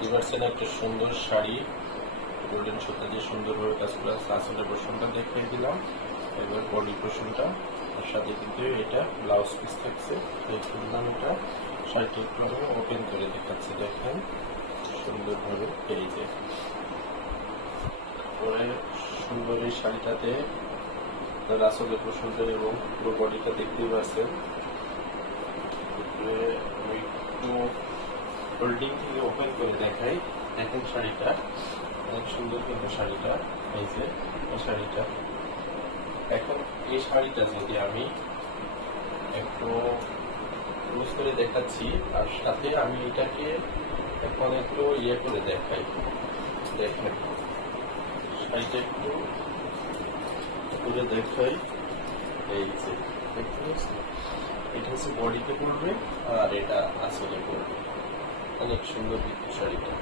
রিভার্সের একটা সুন্দর শাড়ি গোল্ডেন সুতা দিয়ে সুন্দরভাবে কাজ করা আছে। আসলে পোর্শনটা দেখিয়ে দিলাম। এবার বডি পোর্শনটা, তার সাথে কিন্তু এটা ব্লাউজ পিস থাকছে। দেখলাম এটা শাড়িটা একটু আমি ওপেন করে দেখাচ্ছি, দেখেন সুন্দরভাবে এই যে। তারপরে সুন্দর এই শাড়িটাতে আসলের পোর্শনটা এবং পুরো বডিটা দেখতেই পাচ্ছেন। আমি একটু হোল্ডিং থেকে ওপেন করে দেখাই, দেখেন শাড়িটা অনেক সুন্দর কিন্তু শাড়িটা এই যে এই শাড়িটা। এখন এই শাড়িটা যদি আমি একটু লুজ করে দেখাচ্ছি, আর সাথে আমি এটাকে এখন একটু ইয়ে করে দেখাই, দেখেন শাড়িটা একটু করে দেখাই এই যে দেখতে পাচ্ছেন। এটা হচ্ছে বডিতে পড়বে আর এটা আসলে পড়বে, অনেক সুন্দর কিন্তু শাড়িটা।